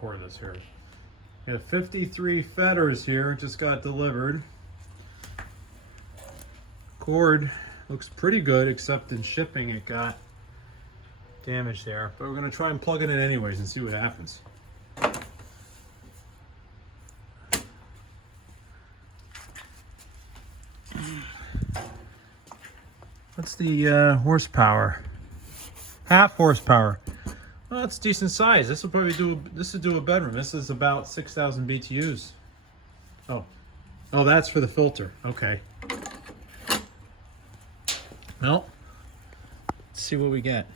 record this here. We have 53 fetters here, just got delivered. Cord looks pretty good, except in shipping it got damaged there. But we're gonna try and plug it in anyways and see what happens. What's the horsepower? Half horsepower. Well, that's decent size. This will probably do. This will do a bedroom. This is about 6,000 BTUs. Oh, that's for the filter. Okay. Well, let's see what we get.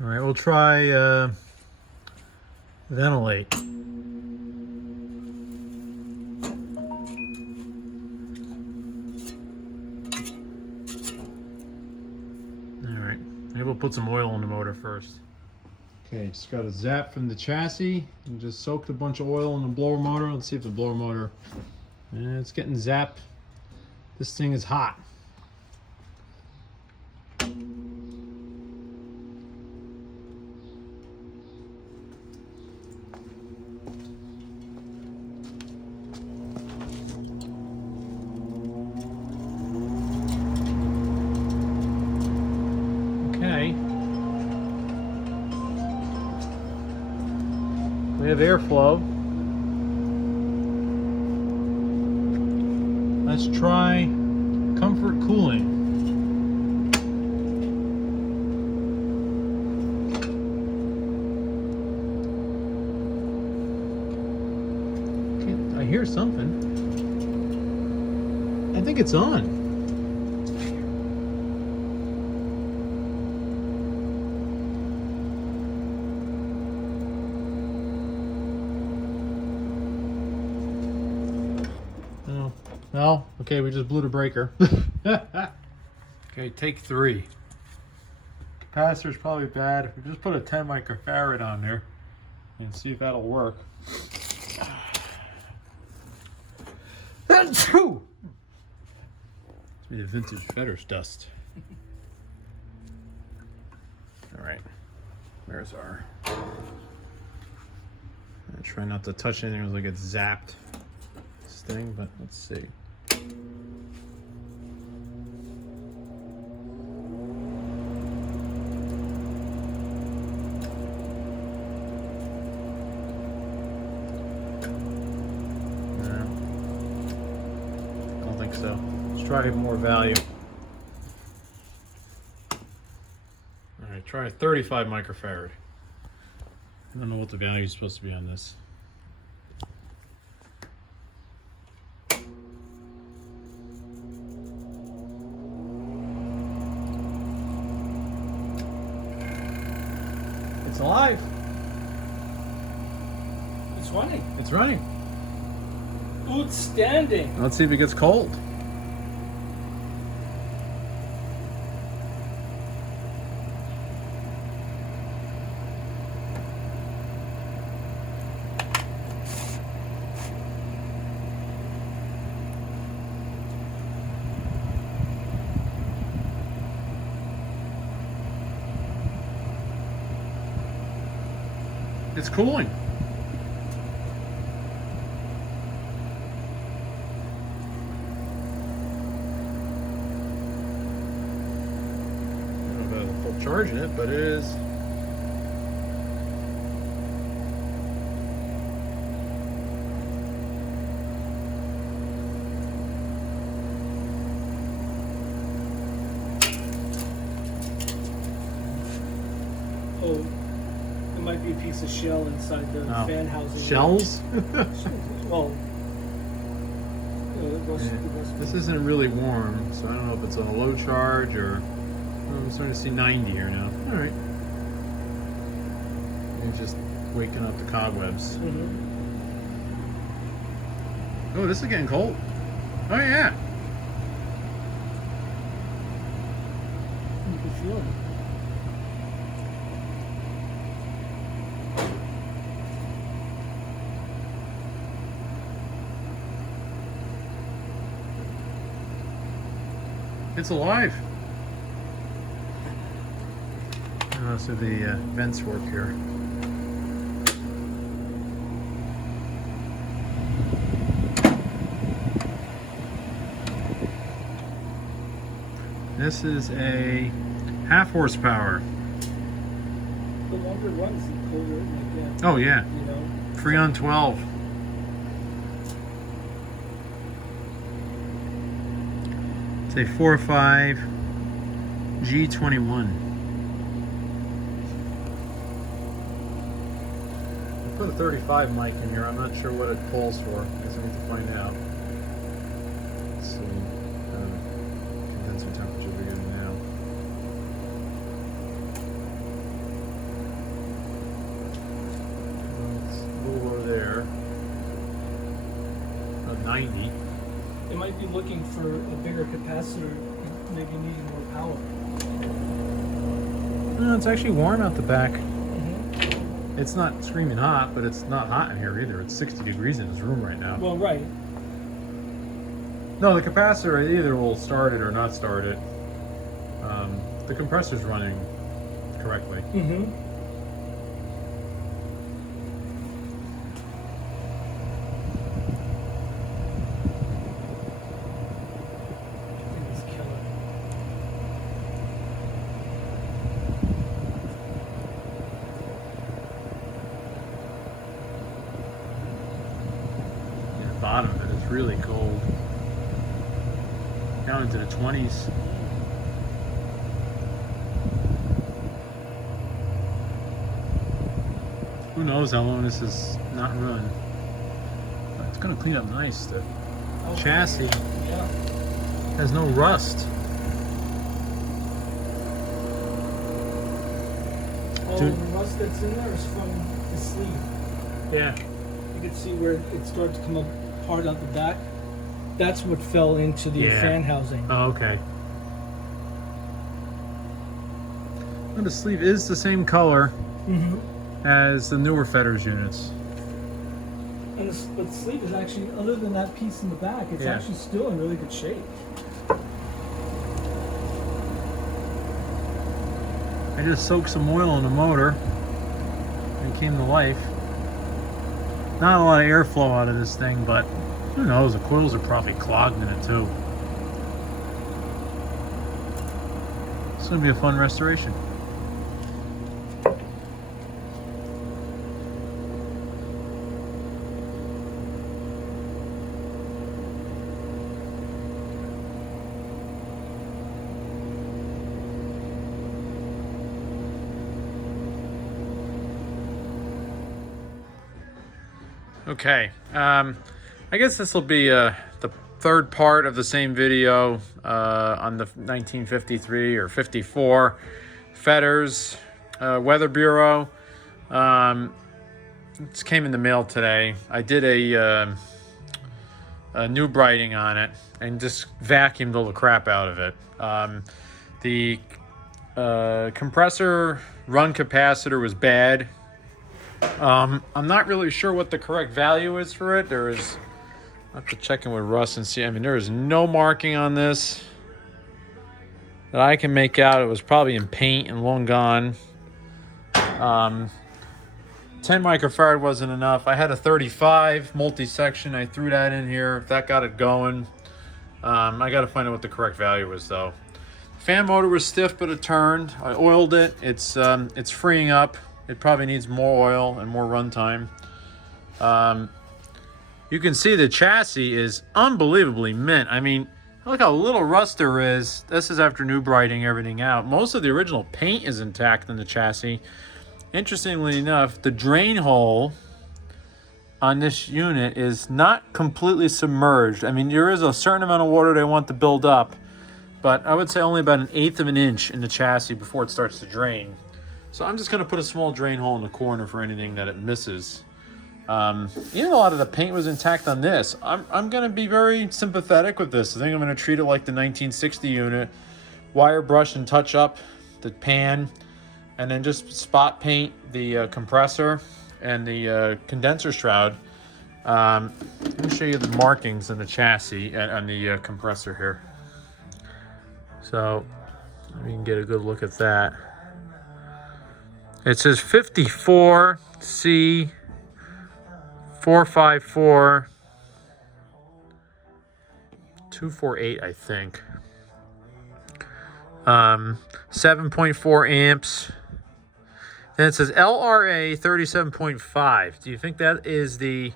All right, we'll try ventilate. Maybe we'll put some oil in the motor first. Okay, just got a zap from the chassis and just soaked a bunch of oil in the blower motor. Let's see if the blower motor, it's getting zapped. This thing is hot. We have airflow. Let's try comfort cooling. Okay, I hear something. I think it's on. Well, okay, we just blew the breaker. Okay, take 3. Capacitor's probably bad. We just put a 10 microfarad on there and see if that'll work. It's the vintage fetters dust. All right, where's our? I try not to touch anything until it gets zapped. This thing, but let's see. So let's try more value. All right, try 35 microfarad. I don't know what the value is supposed to be on this. It's alive. It's running. It's running. Outstanding. Let's see if it gets cold. It's cooling. I don't know about full charge in it, but it is. Oh, there might be a piece of shell inside the fan housing. Shells? Well, This isn't really warm, so I don't know if it's on a low charge or I'm starting to see 90 here now. All right. And just waking up the cobwebs. Oh, this is getting cold. Oh yeah. You can feel it. It's alive. Most of the vents work here. This is a 1/2 horsepower. The longer it runs, the colder it might get. Oh yeah, You know? Freon 12. It's a 4.5 G21. I put a 35 mic in here. I'm not sure what it pulls for. I guess I need to find out. Let's see. Condenser temperature we're getting now. It's a little over there. About 90. It might be looking for a bigger capacitor, maybe needing more power. No, it's actually warm out the back. Mm-hmm. It's not screaming hot, but it's not hot in here either. It's 60 degrees in this room right now. Well, right. No, the capacitor either will start it or not start it. The compressor's running correctly. Mm-hmm. It's killer. The bottom of it is really cold. Down into the 20s. Who knows how long this is not run. But it's gonna clean up nice. The Oh, chassis yeah. has no rust. Oh, Dude. the rust that's in there is from the sleeve. Yeah. You can see where it started to come up hard out the back. That's what fell into the Yeah. fan housing. Oh, okay. Well, the sleeve is the same color Mm-hmm. as the newer Fetters units. And but the sleeve is actually, other than that piece in the back, it's Yeah. actually still in really good shape. I just soaked some oil in the motor and it came to life. Not a lot of airflow out of this thing, but who knows, the coils are probably clogged in it too. It's gonna be a fun restoration. Okay, I guess this will be the third part of the same video on the 1953 or 54 Fetters Weather Bureau. This came in the mail today. I did a new brighting on it and just vacuumed all the crap out of it. The compressor run capacitor was bad. I'm not really sure what the correct value is for it. I have to check in with Russ and see. I mean, there is no marking on this that I can make out. It was probably in paint and long gone. 10 microfarad wasn't enough. I had a 35 multi-section. I threw that in here. That got it going. I got to find out what the correct value is, though. Fan motor was stiff, but it turned. I oiled it. It's freeing up. It probably needs more oil and more runtime. You can see the chassis is unbelievably mint. I mean, look how little rust there is. This is after new brighting everything out. Most of the original paint is intact in the chassis. Interestingly enough, the drain hole on this unit is not completely submerged. I mean, there is a certain amount of water they want to build up, but I would say only about 1/8 of an inch in the chassis before it starts to drain. So I'm just going to put a small drain hole in the corner for anything that it misses. Even a lot of the paint was intact on this. I'm going to be very sympathetic with this. I think I'm going to treat it like the 1960 unit. Wire brush and touch up the pan, and then just spot paint the compressor and the condenser shroud. Let me show you the markings on the chassis and on the compressor here. So we can get a good look at that. It says 54C 454 248, I think. 7.4 amps. Then it says LRA 37.5. Do you think that is the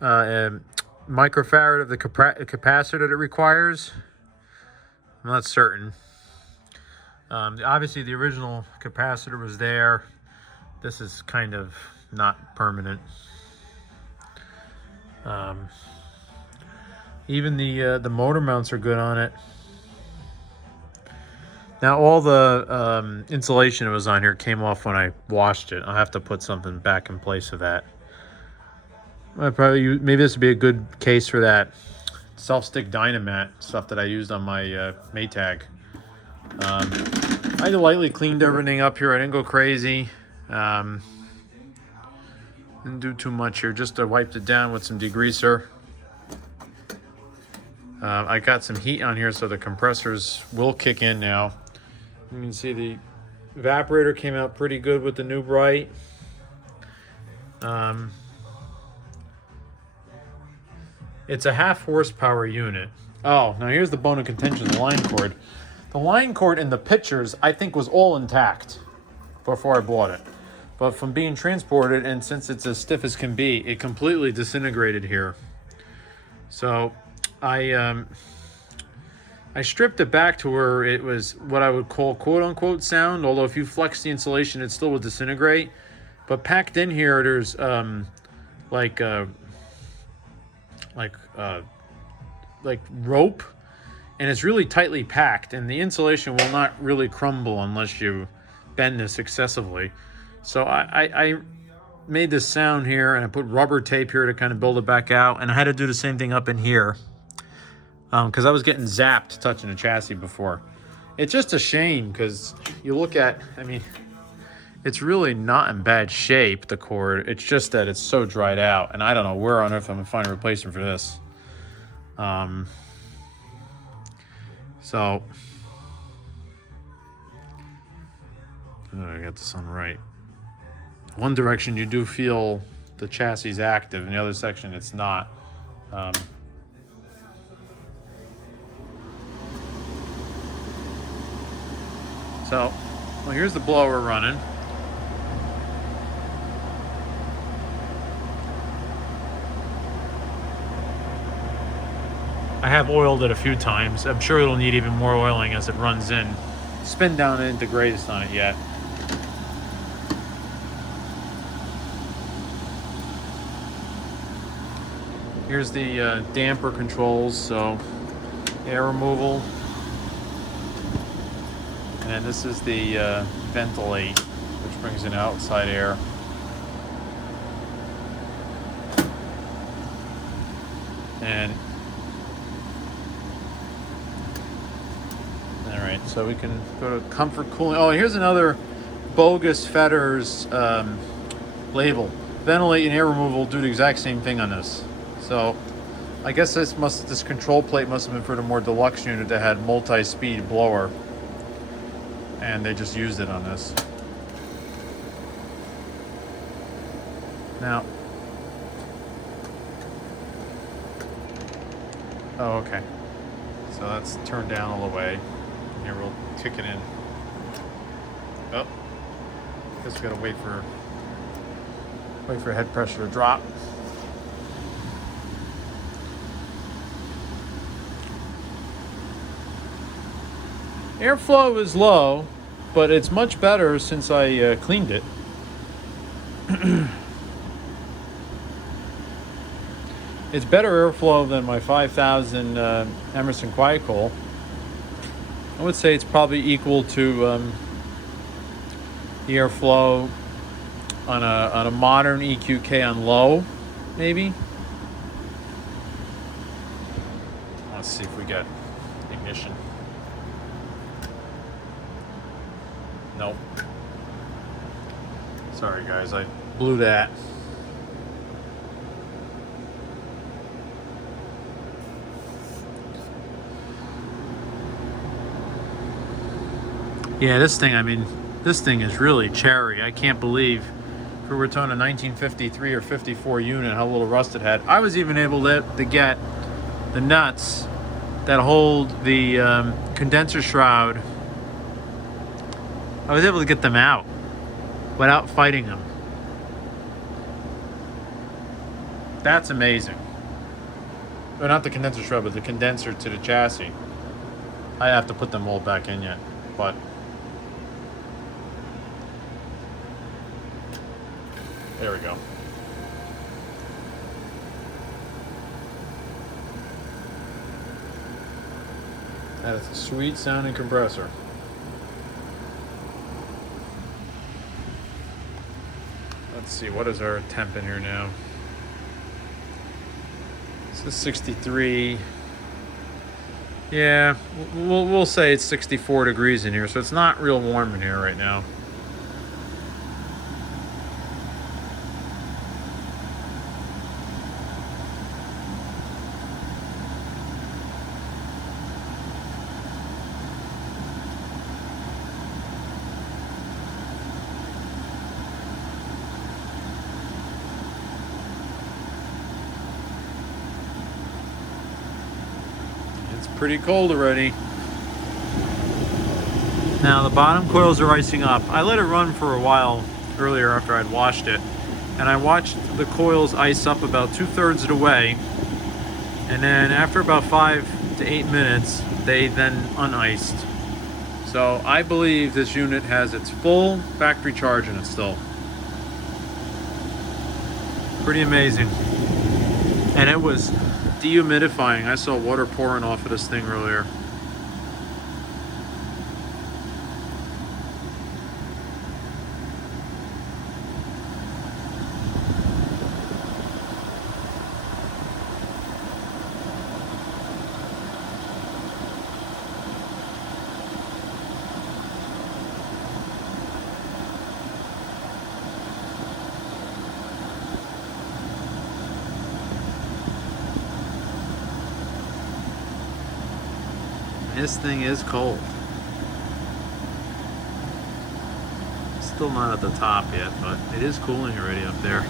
microfarad of the capacitor that it requires? I'm not certain. Obviously, the original capacitor was there. This is kind of not permanent. Even the motor mounts are good on it. Now all the insulation that was on here came off when I washed it. I'll have to put something back in place of that. Maybe this would be a good case for that self-stick Dynamat stuff that I used on my Maytag. I lightly cleaned everything up here. I didn't go crazy. Didn't do too much here. Just wiped it down with some degreaser. I got some heat on here, so the compressors will kick in now. You can see the evaporator came out pretty good with the new Bright. It's a 0.5 horsepower unit. Oh, now here's the bone of contention, the line cord. The line cord in the pictures, I think, was all intact before I bought it. But from being transported, and since it's as stiff as can be, it completely disintegrated here. So I stripped it back to where it was what I would call quote-unquote sound, although if you flex the insulation, it still would disintegrate. But packed in here, there's like rope, and it's really tightly packed, and the insulation will not really crumble unless you bend this excessively. So I made this sound here, and I put rubber tape here to kind of build it back out, and I had to do the same thing up in here because I was getting zapped touching the chassis before. It's just a shame because you look at, I mean, it's really not in bad shape, the cord. It's just that it's so dried out, and I don't know where on earth I'm gonna find a replacement for this. So I got this on right. One direction you do feel the chassis is active, and the other section it's not. Well, here's the blower running. I have oiled it a few times. I'm sure it'll need even more oiling as it runs in. Spin down isn't the greatest on it yet. Here's the damper controls, so air removal. And this is the ventilate, which brings in outside air. And all right, so we can go to comfort cooling. Oh, here's another bogus Fetters label. Ventilate and air removal do the exact same thing on this. So I guess this control plate must have been for the more deluxe unit that had multi-speed blower, and they just used it on this. Now, oh, okay. So that's turned down all the way. Here we'll kick it in. Oh, guess we gotta wait for head pressure to drop. Airflow is low, but it's much better since I cleaned it. It's better airflow than my 5000 Emerson QuietCool. I would say it's probably equal to the airflow on a modern EQK on low, maybe. Let's see if we get ignition. Nope. Sorry guys, I blew that. Yeah, this thing, I mean, This thing is really cherry. I can't believe, if we were talking a 1953 or 54 unit, how little rust it had. I was even able to get the nuts that hold the condenser shroud. I was able to get them out without fighting them. That's amazing. Well, not the condenser shroud, but the condenser to the chassis. I have to put them all back in yet, but there we go. That is a sweet sounding compressor. Let's see, what is our temp in here now? This is 63. Yeah, we'll say it's 64 degrees in here, so it's not real warm in here right now. Pretty cold already. Now the bottom coils are icing up. I let it run for a while earlier after I'd washed it, and I watched the coils ice up about 2/3 of the way, and then after about 5 to 8 minutes they then uniced. So I believe this unit has its full factory charge in it still. Pretty amazing. And it was dehumidifying. I saw water pouring off of this thing earlier. This thing is cold. Still not at the top yet, but it is cooling already up there.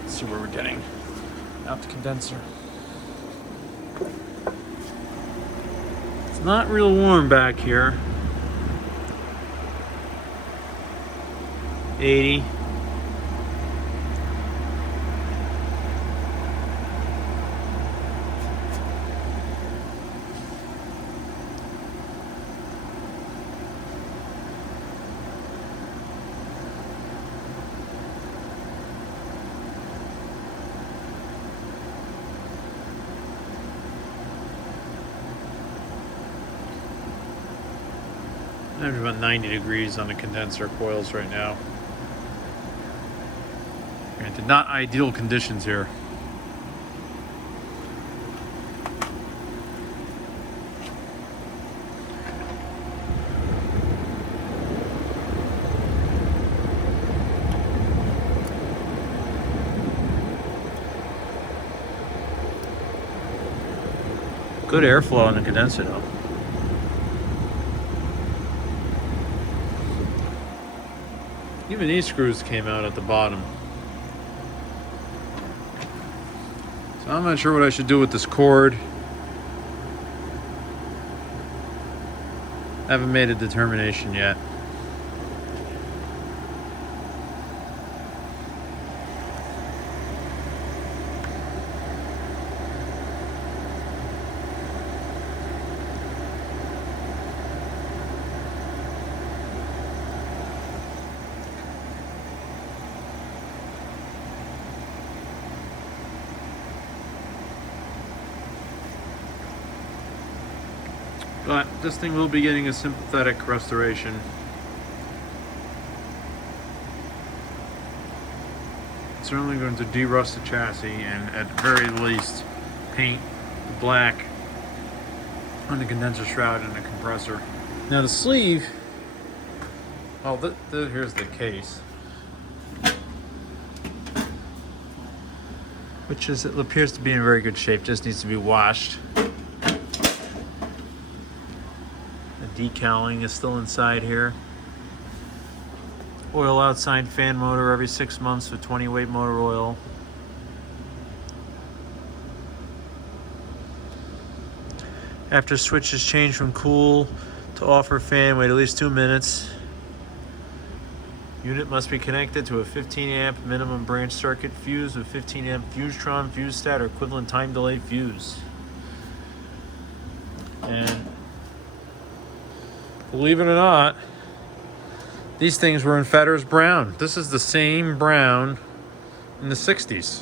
Let's see where we're getting out the condenser. Not real warm back here. 80. There's about 90 degrees on the condenser coils right now. Granted, not ideal conditions here. Good airflow on the condenser though. Even these screws came out at the bottom. So I'm not sure what I should do with this cord. I haven't made a determination yet. But this thing will be getting a sympathetic restoration. Certainly going to de-rust the chassis and at the very least paint the black on the condenser shroud and the compressor. Now the sleeve Oh, here's the case. Which is, it appears to be in very good shape, just needs to be washed. The decaling is still inside here. Oil outside fan motor every 6 months with 20 weight motor oil. After switch is changed from cool to off or fan, wait at least 2 minutes. Unit must be connected to a 15 amp minimum branch circuit fuse with 15 amp Fuse-Tron, Fuse-Stat, or equivalent time delay fuse. And believe it or not, these things were in Fetters brown. This is the same brown in the 60s.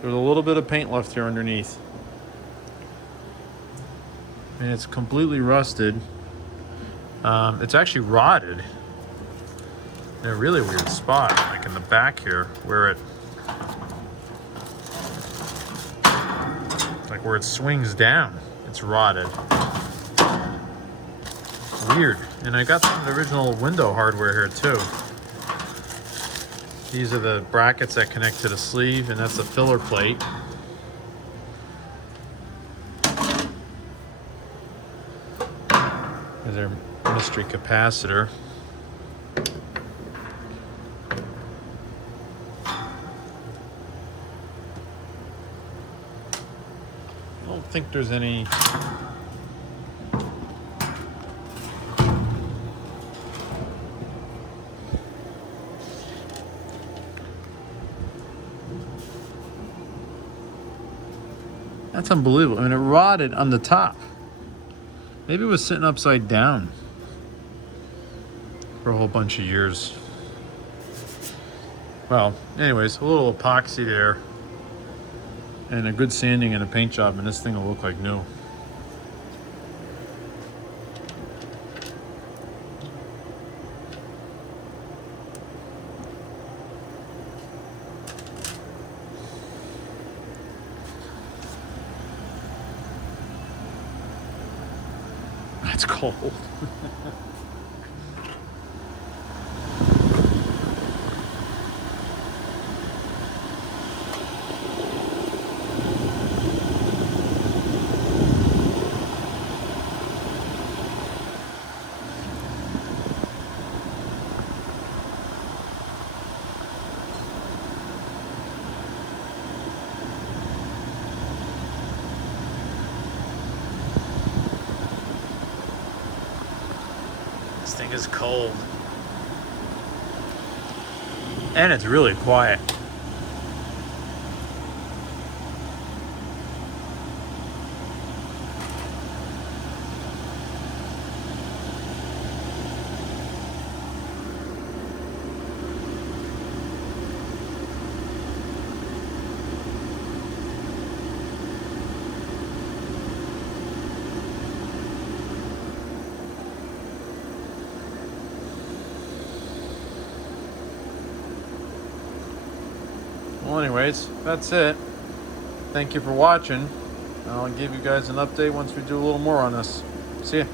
There's a little bit of paint left here underneath. And it's completely rusted. It's actually rotted in a really weird spot, like in the back here, where it swings down. It's rotted. Weird. And I got some of the original window hardware here too. These are the brackets that connect to the sleeve, and that's a filler plate. There's their mystery capacitor. I don't think there's any That's unbelievable. I mean, it rotted on the top. Maybe it was sitting upside down for a whole bunch of years. Well, anyways, a little epoxy there and a good sanding and a paint job, and this thing will look like new. It's cold. This thing is cold. And it's really quiet. Well, anyways, that's it. Thank you for watching. I'll give you guys an update once we do a little more on this. See ya.